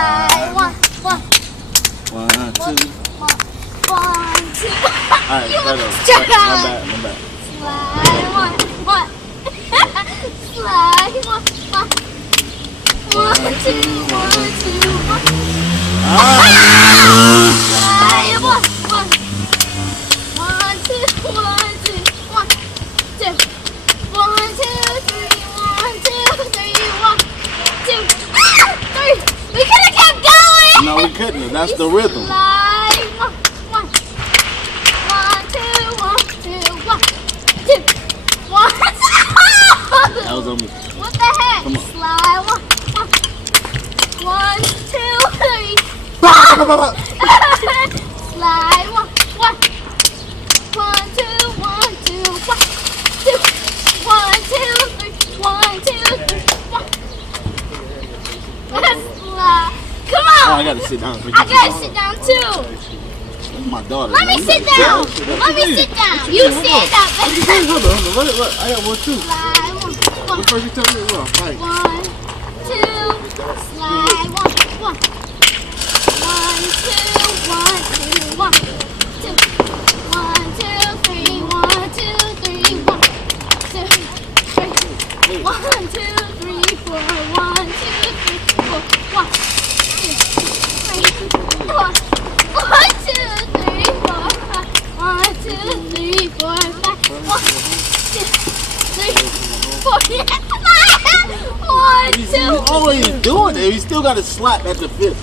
slide. One, one, 1, 2. one, 2. Alright, You right look over. stuck on. My bad. Slide. One, one. Slide. One, one. 1, 2, 1, 2, 1. Slide. One, one. 1, 2, 1, 2, 1, 2. 1, 2, 3, 1, 2, 3, 1, 2, 3. We could have kept going. No, we couldn't. That's the rhythm. Slide. 1, 1. 1, 2, 1, 2, 1, 2. 1, 2. That was on me. What the heck? Come on. Slide. 1, 1, 2, 3. Slide. 1, 1. 1, 2, 1, 2, 1, 2. 1, 2, 3. 1, 2, 3. 1. Slide. Come on. Oh, I gotta sit down. I gotta sit down too. That's my daughter. Let me man. sit down. Let me sit down. You stand up. Hold on. Look. I got one too. Slide. 1, 1. What first you tell me? Well, fight. 1, 2. Slide. 1, 1. 1, 2, 1, 2, 1, 2. 1, 2, 3. 1, 2, 3. 1, 2, 3. 1, 2, 3, 4. 1, 2, 3, 4. 1, 2, 3, 4. 1, 2, 3, 4. 1, 2, 3, 4. 1, 2, 3, 4. 1, You 2. always doing it. You still got to slap at the fifth.